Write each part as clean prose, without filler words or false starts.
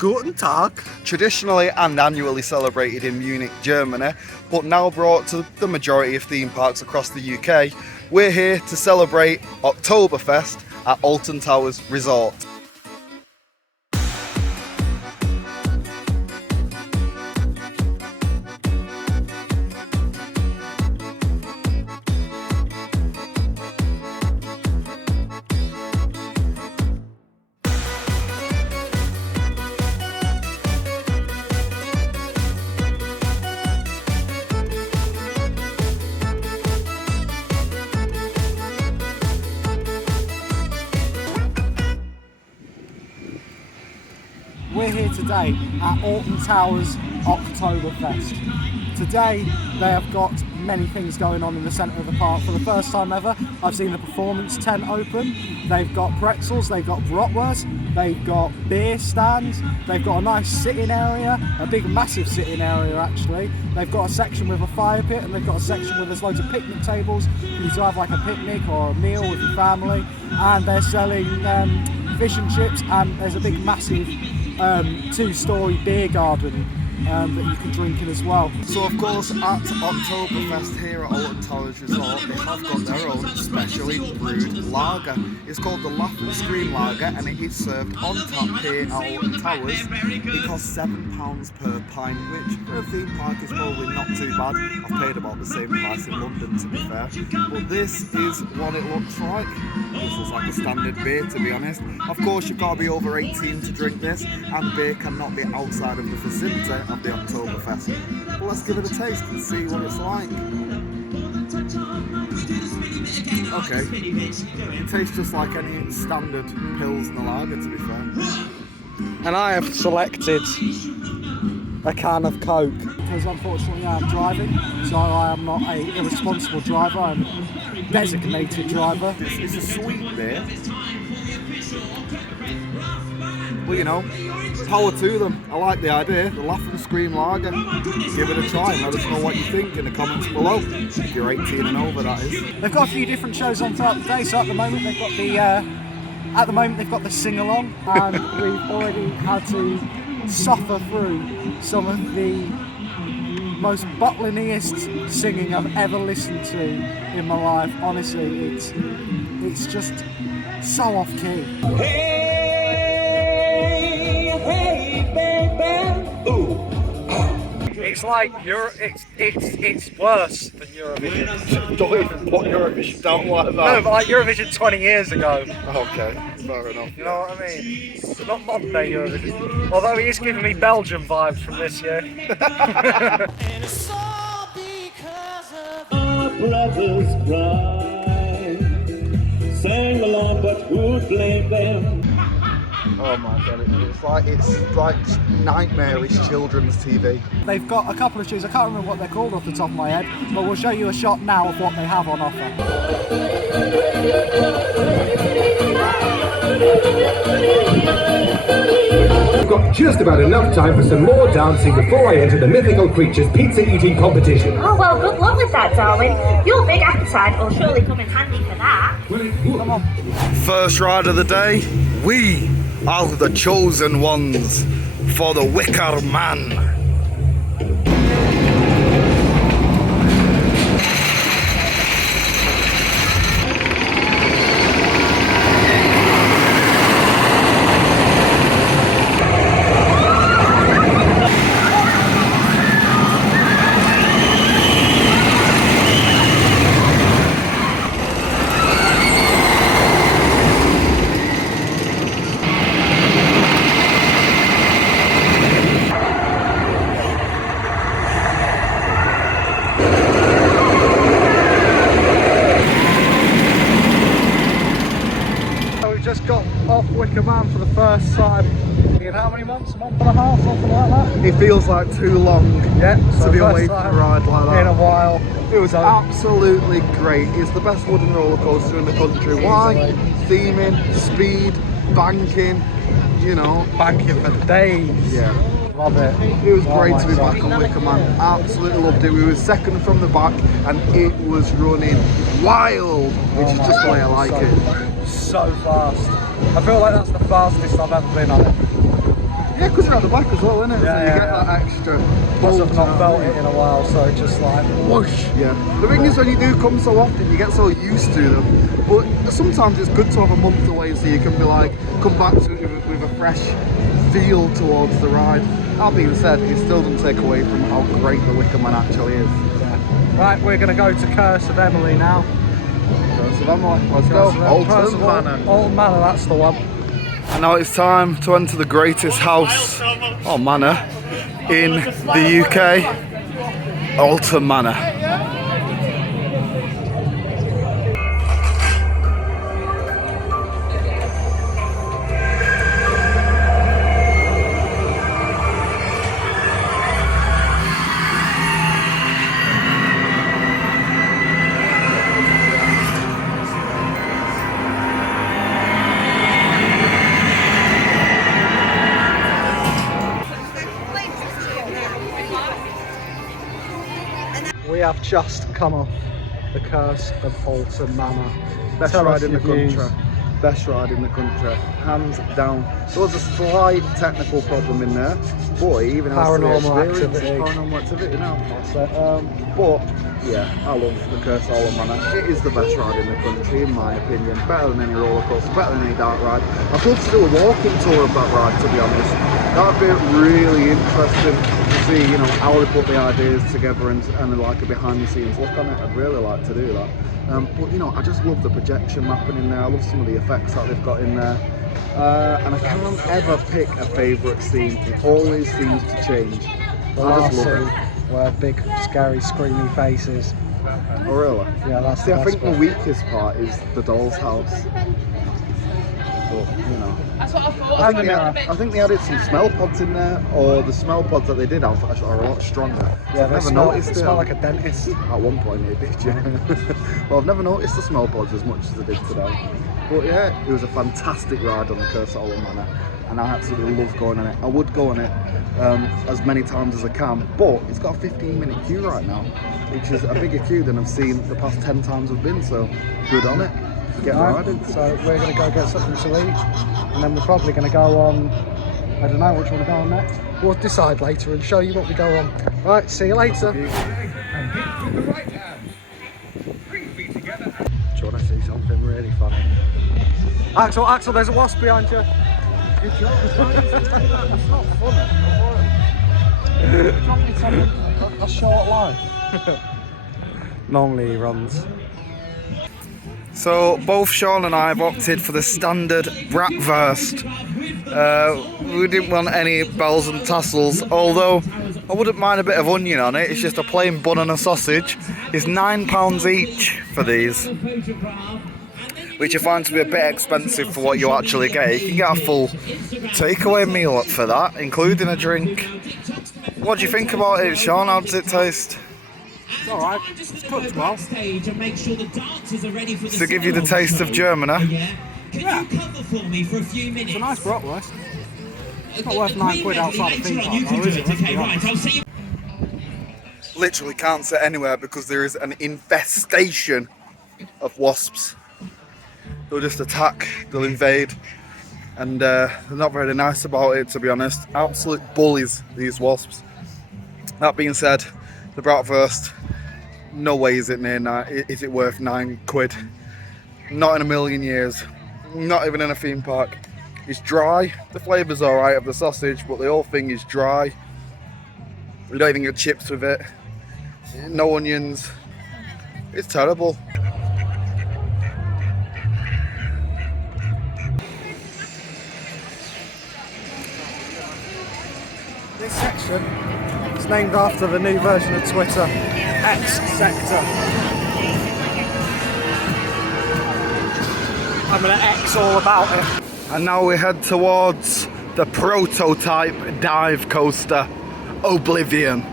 Guten Tag. Traditionally and annually celebrated in Munich, Germany, but now brought to the majority of theme parks across the UK, we're here to celebrate Oktoberfest at Alton Towers Resort. We're here today at Alton Towers Oktoberfest. Today they have got many things going on in the centre of the park. For the first time ever, I've seen the performance tent open. They've got pretzels, they've got bratwurst, they've got beer stands, they've got a nice sitting area, a big massive sitting area actually. They've got a section with a fire pit and they've got a section where there's loads of picnic tables for you to have like a picnic or a meal with your family. And they're selling fish and chips, and there's a big massive two-storey beer garden that you can drink in as well. So of course at Oktoberfest here at Alton Towers Resort, they have got their own specially brewed lager. It's called the Laugh and Scream Lager, and it is served on tap here at Alton Towers. It costs £7 per pint, which for a theme park is probably not too bad. I've paid about the same price in London, to be fair. But this is what it looks like. This looks like a standard beer, to be honest. Of course you've got to be over 18 to drink this, and beer cannot be outside of the vicinity of the Oktoberfest. Well, let's give it a taste and see what it's like. Okay, it tastes just like any standard Pilsner lager, to be fair. And I have selected a can of Coke because unfortunately I am driving, so I am not a irresponsible driver, I'm a designated driver. It's a sweet beer. Well, you know, power to them. I like the idea, the Laugh and Scream Lager. Give it a try and let us know what you think in the comments below. If you're 18 and over, that is. They've got a few different shows on throughout the day, so at the moment they've got the sing-along, and we've already had to suffer through some of the most butliniest singing I've ever listened to in my life. Honestly, it's just so off key. It's like it's worse than Eurovision. Don't even put Eurovision down like that. No, but like Eurovision 20 years ago. Okay, fair enough. You know what I mean? It's not modern day Eurovision. Although he is giving me Belgium vibes from this year. And it's all because of our brothers cry. Sang along, but who blamed them? Oh my god, it's like nightmarish children's TV. They've got a couple of shoes, I can't remember what they're called off the top of my head, but we'll show you a shot now of what they have on offer. I've got just about enough time for some more dancing before I enter the Mythical Creatures pizza eating competition. Oh well, good luck with that, darling. Your big appetite will surely come in handy for that. Come on. First ride of the day, we are the chosen ones for the Wicker Man. Just got off Wicker Man for the first time in how many months? A month and a half, something like that? It feels like too long, Yeah, to be away from a ride like that. in a while. It was absolutely great. It's the best wooden roller coaster in the country. Why? Theming, speed, banking, you know. Banking for days. Yeah. Love it. It was great to be back on Wicker Man. Absolutely loved it. We were second from the back and it was running wild, which is just the way I like it. So fast. I feel like that's the fastest I've ever been on it. Yeah, because you're at the back as well, isn't it? Yeah, so you yeah, get that extra. Plus I've not felt it in a while, so it just like whoosh. Yeah. The thing is, when you do come so often, you get so used to them. But sometimes it's good to have a month away so you can be like, come back to it with a fresh feel towards the ride. That being said, it still doesn't take away from how great the Wicker Man actually is. Yeah. Right, we're going to go to Curse of Emily now. Curse of Emily, let's go. Alton Manor. Alton Manor, that's the one. And now it's time to enter the greatest house, or manor, in the UK, Alton Manor. We have just come off the Curse of Alton Manor. Best Tell ride us in the your views. country. Best ride in the country, hands down. There was a slight technical problem in there, but it even has Paranormal activity. Paranormal activity now. But yeah, I love the Curse of Alton Manor. It is the best ride in the country, in my opinion. Better than any roller coaster, better than any dark ride. I'd love to do a walking tour of that ride, to be honest. That'd be really interesting to see, you know, how they put the ideas together and like a behind the scenes look on it. I'd really like to do that. But you know, I just love the projection mapping in there. I love some of the effects that they've got in there. And I can't ever pick a favourite scene. It always seems to change. The I last just love scene it. where big, scary, screamy faces. Oh really? Yeah, that's See, the I best think the bit. weakest part is the doll's house. But, you know. That's what I thought. I think they added some smell pods in there, or the smell pods that they did have are a lot stronger. So Yeah, I've they never smell, noticed they it. smell like a dentist. At one point it did, yeah. Well, I've never noticed the smell pods as much as I did today. But yeah, it was a fantastic ride on the Curse of Alton Manor, and I absolutely love going on it. I would go on it as many times as I can, but it's got a 15-minute queue right now, which is a bigger queue than I've seen the past 10 times I've been, so good on it. Get riding. So we're going to go get something to eat, and then we're probably going to go on, I don't know which one to go on next. We'll decide later and show you what we go on. Right, see you later. Do you want to see something really funny? Axel, there's a wasp behind you. It's not funny. It's a short life. Normally he runs. So both Sean and I have opted for the standard bratwurst. We didn't want any bells and tassels, although I wouldn't mind a bit of onion on it. It's just a plain bun and a sausage. It's £9 each for these, which I find to be a bit expensive for what you actually get. You can get a full takeaway meal for that, including a drink. What do you think about it, Sean? How does it taste? It's alright, it's cooked well. To give you the taste of Germany. Yeah. It's a nice bratwurst. It's not worth £9 outside of theme park though, is it? Let's be honest. Literally can't sit anywhere because there is an infestation of wasps. They'll just attack, they'll invade, and they're not very nice about it, to be honest. Absolute bullies, these wasps. That being said, the bratwurst, no way is it is it worth £9. Not in a million years. Not even in a theme park. It's dry. The flavour's alright of the sausage, but the whole thing is dry. You don't even get chips with it. No onions. It's terrible. This section is named after the new version of Twitter, X Sector. I'm going to X all about it. And now we head towards the prototype dive coaster, Oblivion.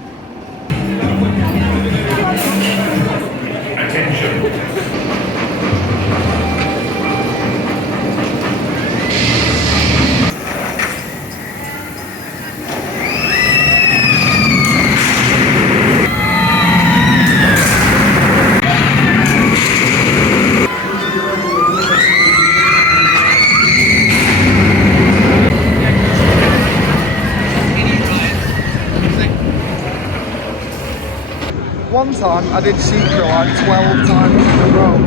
one time I did Sheikah like 12 times in a row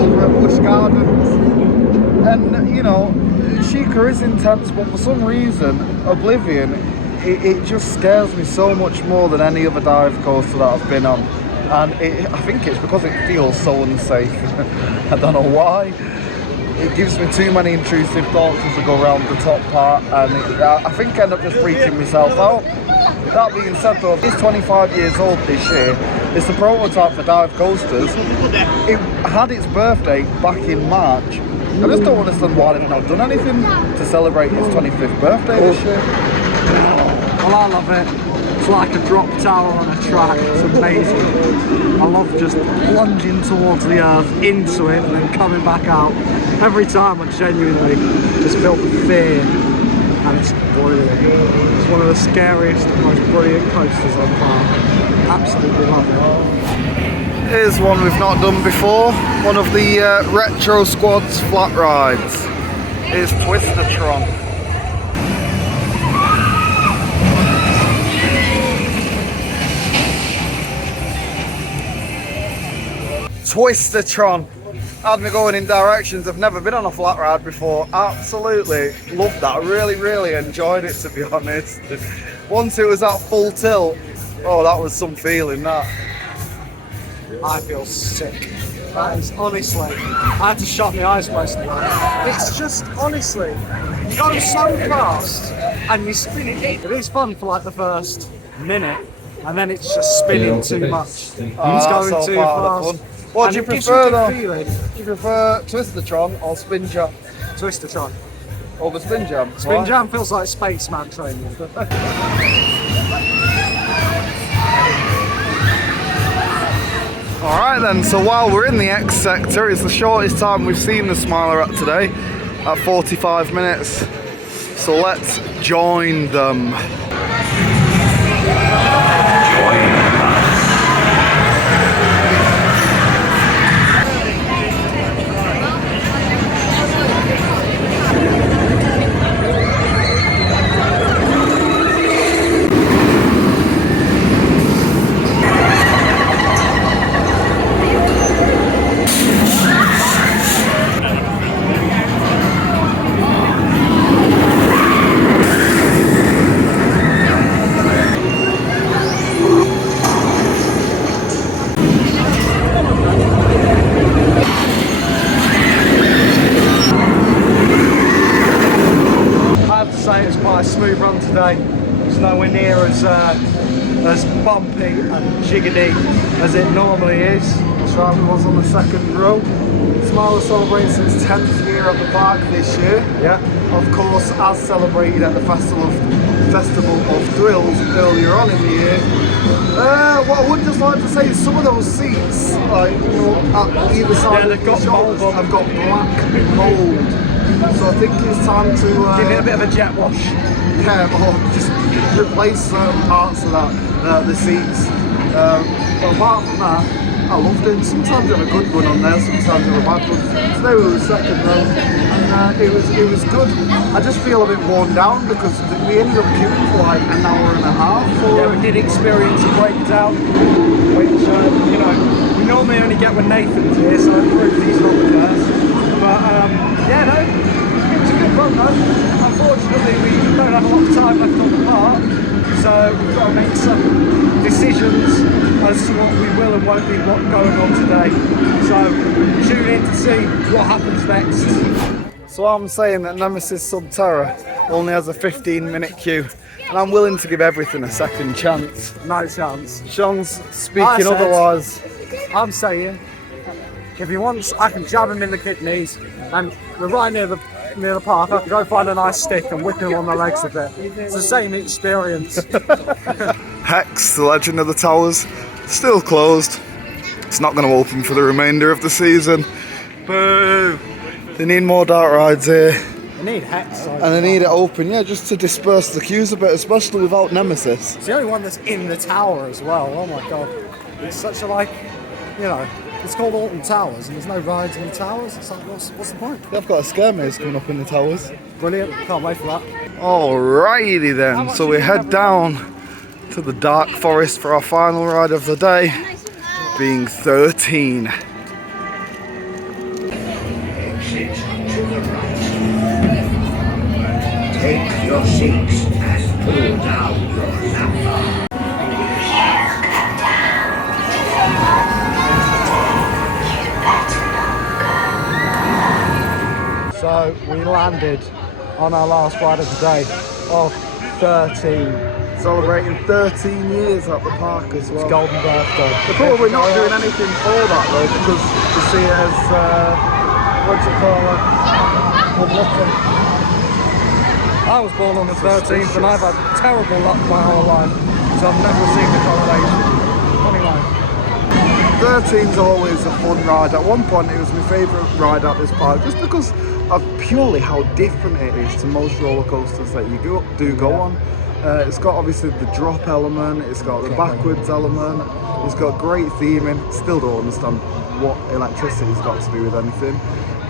over at Busch Gardens. And, you know, Sheikah is intense, but for some reason, Oblivion, it just scares me so much more than any other dive coaster that I've been on. And I think it's because it feels so unsafe. I don't know why. It gives me too many intrusive thoughts as I go around the top part, and I think I end up just freaking myself out. That being said though, it's 25 years old this year. It's the prototype for dive coasters. It had its birthday back in March. I just don't understand why they've not done anything to celebrate its 25th birthday this year. Well, I love it. It's like a drop tower on a track. It's amazing. I love just plunging towards the earth, into it, and then coming back out. Every time I genuinely just felt the fear, and it's brilliant. It's one of the scariest and most brilliant coasters on park. Absolutely love it. Here's one we've not done before. One of the Retro Squad's flat rides. It's Twistatron. Twistatron. Had me going in directions I've never been on a flat ride before. Absolutely loved that. I really enjoyed it, to be honest. Once it was at full tilt, oh, that was some feeling, that. I feel sick. That is honestly, I had to shut my eyes most of the time. It's just honestly, you go so fast and you spin it. It is fun for like the first minute, and then it's just spinning too much. It's going too fast. What do you prefer though? Do you prefer Twistatron or Spin Jam? Twistatron. Over Spin Jam? Spin Jam feels like spaceman training. Alright then, so while we're in the X sector, it's the shortest time we've seen the Smiler at today, at 45 minutes. So let's join them. Smooth run today. It's nowhere near as bumpy and jiggedy as it normally is. That's right, we was on the second row. Smiler celebrates its 10th year at the park this year. Yeah. Of course, as celebrated at the Festival of Thrills earlier on in the year. What I would just like to say is some of those seats, like, you know, at either side they've got mould on. have got black mould. So I think it's time to give it a bit of a jet wash. Yeah, or just replace certain parts of that, the seats. But apart from that, I loved it. Sometimes you have a good one on there, sometimes you have a bad one. Today we were second row, and it was good. I just feel a bit worn down because we ended up queuing for like an hour and a half. Yeah, we did experience a breakdown, which you know, we normally only get when Nathan's here, so I proved he's not the first. But yeah, no, it was a good run though. Unfortunately, we don't have a lot of time left on the park, so we've got to make some decisions as to what we will and won't be going on today. So tune in to see what happens next. So I'm saying that Nemesis Sub-Terra only has a 15-minute queue, and I'm willing to give everything a second chance. No chance. Sean's speaking otherwise. I'm saying, if he wants, I can jab him in the kidneys, and we're right near the park. I can go find a nice stick and whip him on the legs a bit. It's the same experience. Hex, the Legend of the Towers, still closed. It's not going to open for the remainder of the season. Boo! They need more dark rides here. They need Hex. And they need it open, yeah, just to disperse the queues a bit, especially without Nemesis. It's the only one that's in the tower as well. Oh my god. It's such a, like, you know, it's called Alton Towers and there's no rides in the towers. It's like, what's the point? They've got a scare maze coming up in the towers. Brilliant, can't wait for that. Alrighty then, so we head down to the Dark Forest for our final ride of the day. being 13. Exit to the right. Take your seats and pull down your laptop. So we landed on our last ride of the day of 13. Celebrating 13 years at the park as well. It's golden birthday. They're probably not doing anything for that though, because they see it as, what's it called? Unlucky. I was born on the 13th and I've had terrible luck my whole life, so I've never seen the correlation. Anyway. 13's always a fun ride. At one point it was my favourite ride at this park, just because of purely how different it is to most roller coasters that you do go on. It's got obviously the drop element, it's got the backwards element, it's got great theming. Still don't understand what electricity's got to do with anything,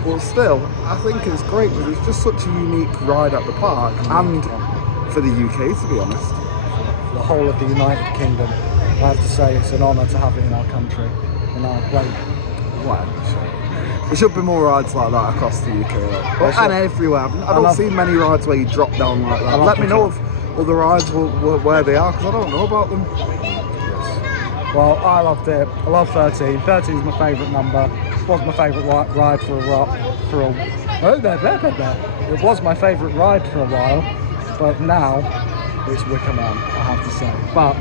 but still I think it's great because it's just such a unique ride at the park, and for the UK, to be honest. For the whole of the United Kingdom, I have to say it's an honour to have it in our country, in our great. Well, there should be more rides like that across the UK, and everywhere. I don't see many rides where you drop down like that. Let me know if other rides where they are, because I don't know about them. Yes. Well, I loved it. I love 13. 13 is my favourite number. It was my favourite ride for a It was my favourite ride for a while, but now it's Wicker Man, I have to say. But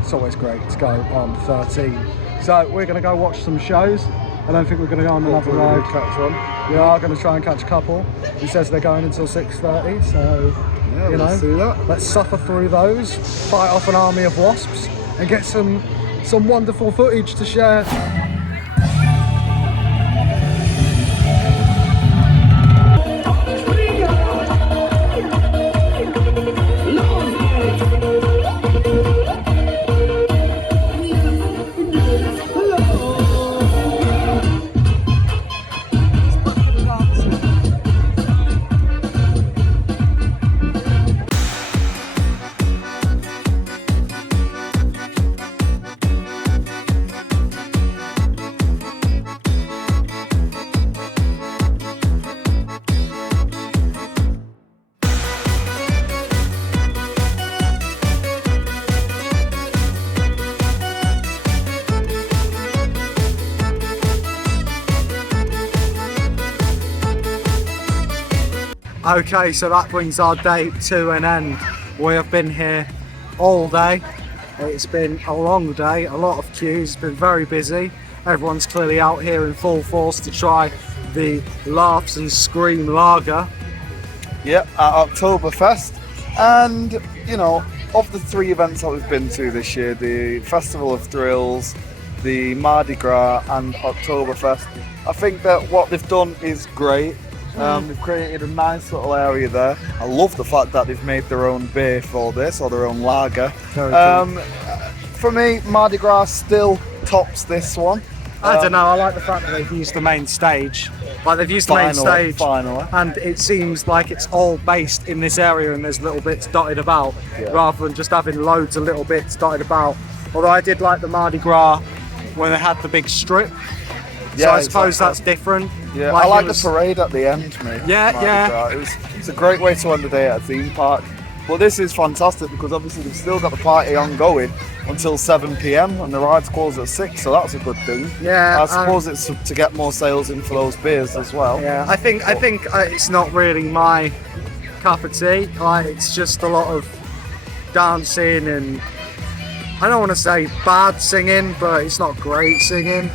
it's always great to go on 13. So we're going to go watch some shows. I don't think we're going to go on another ride. Catch one. We are going to try and catch a couple. He says they're going until 6:30, so Yeah, you know, let's do that. let's suffer through those, fight off an army of wasps, and get some wonderful footage to share. Okay, so that brings our day to an end. We have been here all day. It's been a long day, a lot of queues, it's been very busy. Everyone's clearly out here in full force to try the Laughs and Scream Lager. Yep, at Oktoberfest. And, you know, of the 3 events that we've been to this year, the Festival of Thrills, the Mardi Gras and Oktoberfest, I think that what they've done is great. They've created a nice little area there. I love the fact that they've made their own beer for this, or their own lager. For me, Mardi Gras still tops this one. I don't know, I like the fact that they've used the main stage. Like they've used the main stage, and it seems like it's all based in this area and there's little bits dotted about, rather than just having loads of little bits dotted about. Although I did like the Mardi Gras when they had the big strip. So I suppose that's different. Yeah, I like the parade at the end, mate. Yeah. It's a great way to end the day at a theme park. But this is fantastic because obviously they've still got the party ongoing until 7 PM and the rides close at 6, so that's a good thing. Yeah, I suppose it's to get more sales in for those beers as well. Yeah, I think it's not really my cup of tea. Like, it's just a lot of dancing and I don't want to say bad singing, but it's not great singing.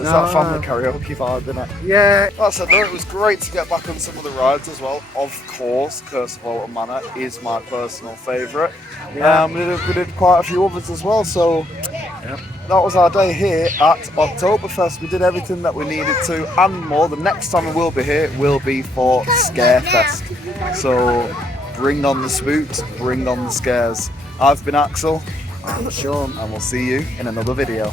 It's that family karaoke vibe, isn't it? Yeah. That said though, it was great to get back on some of the rides as well. Of course, Curse of Alton Manor is my personal favourite. Yeah. We did quite a few others as well, so that was our day here at Oktoberfest. We did everything that we needed to and more. The next time we will be here will be for Scarefest. So bring on the spooks, bring on the scares. I've been Axel. I'm Sean. And we'll see you in another video.